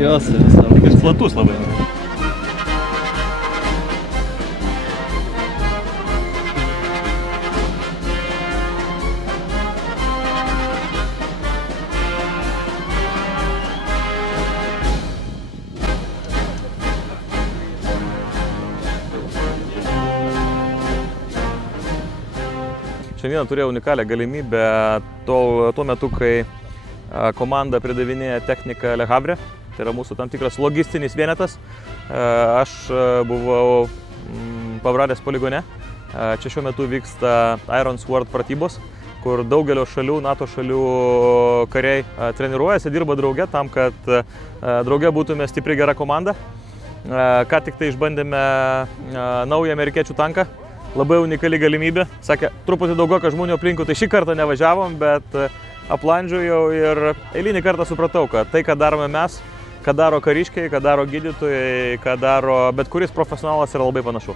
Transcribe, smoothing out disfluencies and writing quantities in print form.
Jos, visą. Jis platus labai. Šiandieną turėjau unikalią galimybę tuo metu, kai komanda pridavinėja techniką Le Havre, tai yra mūsų tam tikras logistinis vienetas. Aš buvau Pabradės poligone. Čia šiuo metu vyksta Iron Sword pratybos, kur daugelio šalių, NATO šalių kariai treniruojasi, dirba drauge tam, kad drauge būtume stipri gera komanda. Ką tik tai išbandėme naują amerikiečių tanką. Labai unikali galimybė. Sakė, truputį daugoka žmonių aplinkų, tai šį kartą nevažiavom, bet aplandžiojau ir eilinį kartą supratau, kad tai, ką darome mes, ką daro kariškiai, ką daro gydytojai, ką daro bet kuris profesionalas, yra labai panašu.